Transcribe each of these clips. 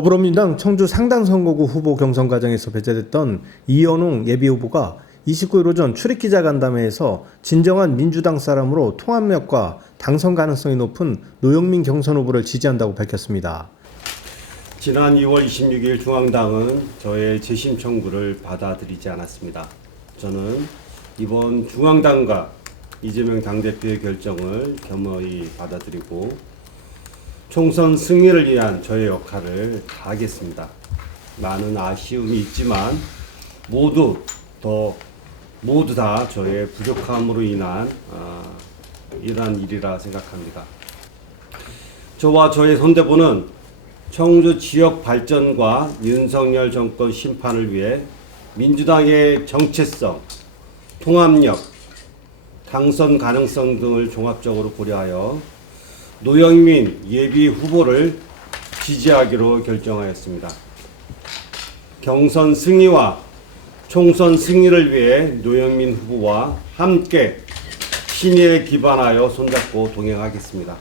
더불어민주당 청주 상당선거구 후보 경선 과정에서 배제됐던 이현웅 예비후보가 29일 오전 출입기자간담회에서 진정한 민주당 사람으로 통합력과 당선 가능성이 높은 노영민 경선 후보를 지지한다고 밝혔습니다. 지난 2월 26일 중앙당은 저의 재심 청구를 받아들이지 않았습니다. 저는 이번 중앙당과 이재명 당대표의 결정을 겸허히 받아들이고 총선 승리를 위한 저의 역할을 다하겠습니다. 많은 아쉬움이 있지만 모두 다 저의 부족함으로 인한 이러한 일이라 생각합니다. 저와 저의 선대본은 청주 지역 발전과 윤석열 정권 심판을 위해 민주당의 정체성, 통합력, 당선 가능성 등을 종합적으로 고려하여 노영민 예비 후보를 지지하기로 결정하였습니다. 경선 승리와 총선 승리를 위해 노영민 후보와 함께 신의에 기반하여 손잡고 동행하겠습니다.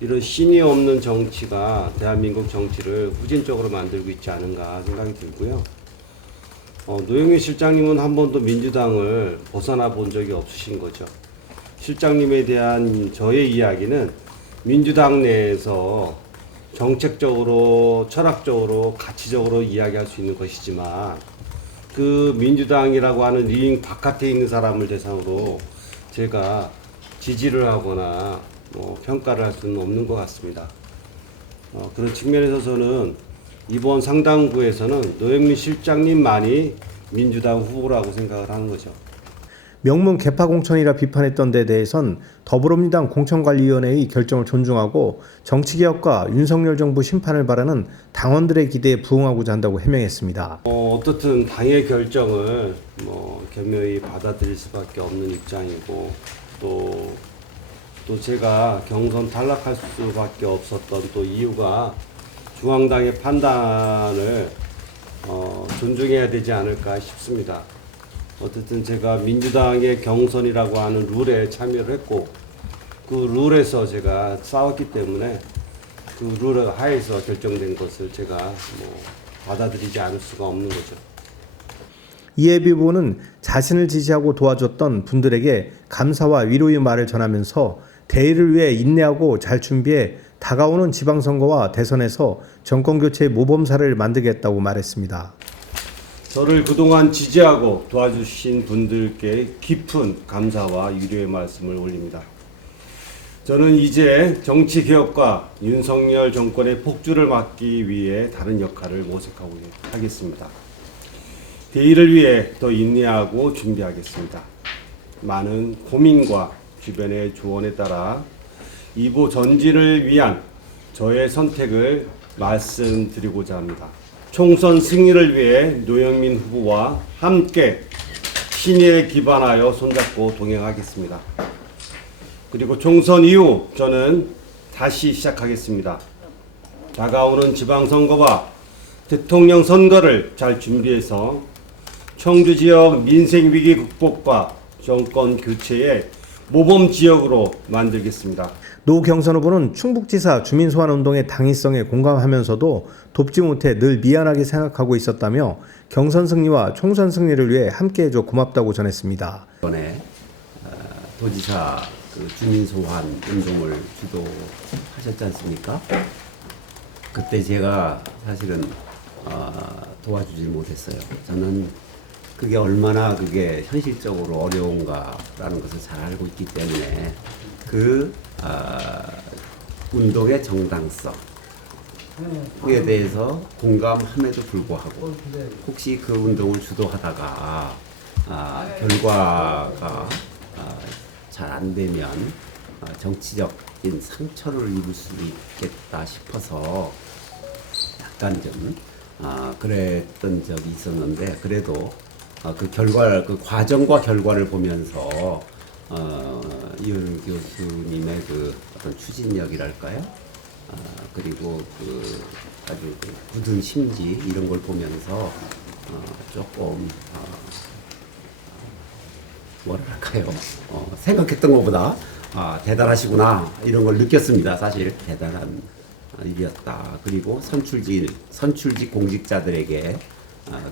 이런 신의 없는 정치가 대한민국 정치를 후진적으로 만들고 있지 않은가 생각이 들고요. 노영민 실장님은 한 번도 민주당을 벗어나 본 적이 없으신 거죠. 실장님에 대한 저의 이야기는 민주당 내에서 정책적으로, 철학적으로, 가치적으로 이야기할 수 있는 것이지만 그 민주당이라고 하는 링 바깥에 있는 사람을 대상으로 제가 지지를 하거나 평가를 할 수는 없는 것 같습니다. 그런 측면에서 저는 이번 상당구에서는 노영민 실장님만이 민주당 후보라고 생각을 하는 거죠. 명문 개파 공천이라 비판했던 데 대해선 더불어민주당 공천관리위원회의 결정을 존중하고 정치개혁과 윤석열 정부 심판을 바라는 당원들의 기대에 부응하고자 한다고 해명했습니다. 어떻든 당의 결정을 겸허히 받아들일 수밖에 없는 입장이고 또 제가 경선 탈락할 수밖에 없었던 또 이유가 중앙당의 판단을 존중해야 되지 않을까 싶습니다. 어쨌든 제가 민주당의 경선이라고 하는 룰에 참여를 했고 그 룰에서 제가 싸웠기 때문에 그 룰 하에서 결정된 것을 제가 받아들이지 않을 수가 없는 거죠. 이 예비 후보는 자신을 지지하고 도와줬던 분들에게 감사와 위로의 말을 전하면서 대의를 위해 인내하고 잘 준비해 다가오는 지방선거와 대선에서 정권교체의 모범사를 만들겠다고 말했습니다. 저를 그동안 지지하고 도와주신 분들께 깊은 감사와 위로의 말씀을 올립니다. 저는 이제 정치개혁과 윤석열 정권의 폭주를 막기 위해 다른 역할을 모색하고 하겠습니다. 대의를 위해 더 인내하고 준비하겠습니다. 많은 고민과 주변의 조언에 따라 이보 전진을 위한 저의 선택을 말씀드리고자 합니다. 총선 승리를 위해 노영민 후보와 함께 신의에 기반하여 손잡고 동행하겠습니다. 그리고 총선 이후 저는 다시 시작하겠습니다. 다가오는 지방선거와 대통령 선거를 잘 준비해서 청주 지역 민생 위기 극복과 정권 교체의 모범 지역으로 만들겠습니다. 노 경선 후보는 충북지사 주민소환운동의 당위성에 공감하면서도 돕지 못해 늘 미안하게 생각하고 있었다며 경선 승리와 총선 승리를 위해 함께해줘 고맙다고 전했습니다. 이번에 도지사 주민소환 운동을 주도하셨지 않습니까? 그때 제가 사실은 도와주지 못했어요. 저는 그게 얼마나 그게 현실적으로 어려운가라는 것을 잘 알고 있기 때문에 그 운동의 정당성에 대해서 공감함에도 불구하고 혹시 그 운동을 주도하다가 결과가 잘 안 되면 정치적인 상처를 입을 수 있겠다 싶어서 약간 좀 그랬던 적이 있었는데 그래도 그 과정과 결과를 보면서 이현웅 교수님의 그 어떤 추진력이랄까요? 그리고 아주 굳은 심지 이런 걸 보면서 조금 뭐랄까요? 생각했던 것보다 대단하시구나 이런 걸 느꼈습니다. 사실 대단한 일이었다. 그리고 선출직 공직자들에게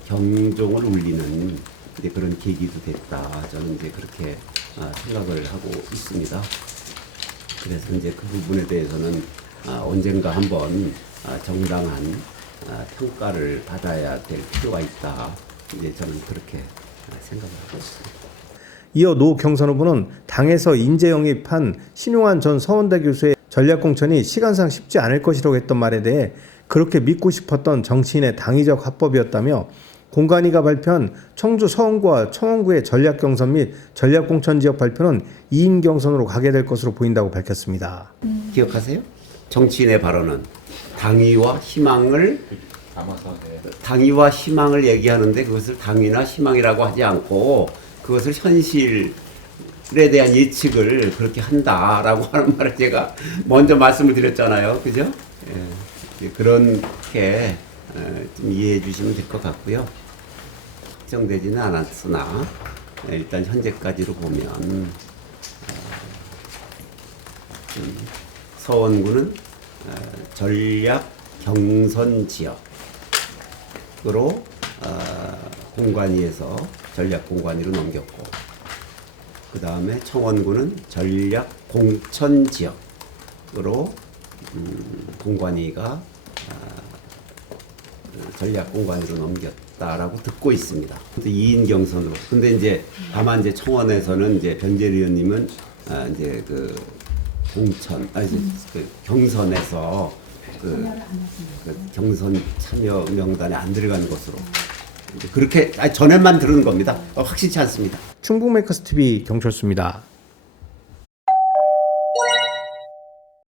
경종을 울리는 이제 그런 계기도 됐다. 저는 이제 그렇게 생각을 하고 있습니다. 그래서 이제 그 부분에 대해서는 언젠가 한번 정당한 평가를 받아야 될 필요가 있다. 이제 저는 그렇게 생각을 하고 있습니다. 이어 노 경선 후보는 당에서 인재 영입한 신용환 전 서원대 교수의 전략공천이 시간상 쉽지 않을 것이라고 했던 말에 대해 그렇게 믿고 싶었던 정치인의 당위적 합법이었다며 공관위가 발표한 청주 서원구와 청원구의 전략경선 및 전략공천 지역 발표는 2인 경선으로 가게 될 것으로 보인다고 밝혔습니다. 기억하세요? 정치인의 발언은 당위와 희망을 얘기하는데 그것을 당위나 희망이라고 하지 않고 그것을 현실에 대한 예측을 그렇게 한다라고 하는 말을 제가 먼저 말씀을 드렸잖아요. 그죠? 예. 그렇게 좀 이해해 주시면 될 것 같고요. 확정되지는 않았으나 일단 현재까지로 보면 서원구는 전략 경선 지역으로 공관위에서 전략 공관위로 넘겼고, 그 다음에 청원구는 전략 공천 지역으로 공관위가 전략 공관위로 넘겼다라고 듣고 있습니다. 2인 경선으로. 근데 이제 다만 이제 청원에서는 이제 변재리 의원님은 이제 그 공천, 그 경선에서 그 경선 참여 명단에 안 들어간 것으로 그렇게 전에만 들은 겁니다. 확실치 않습니다. 충북메이커스 TV 경철수입니다.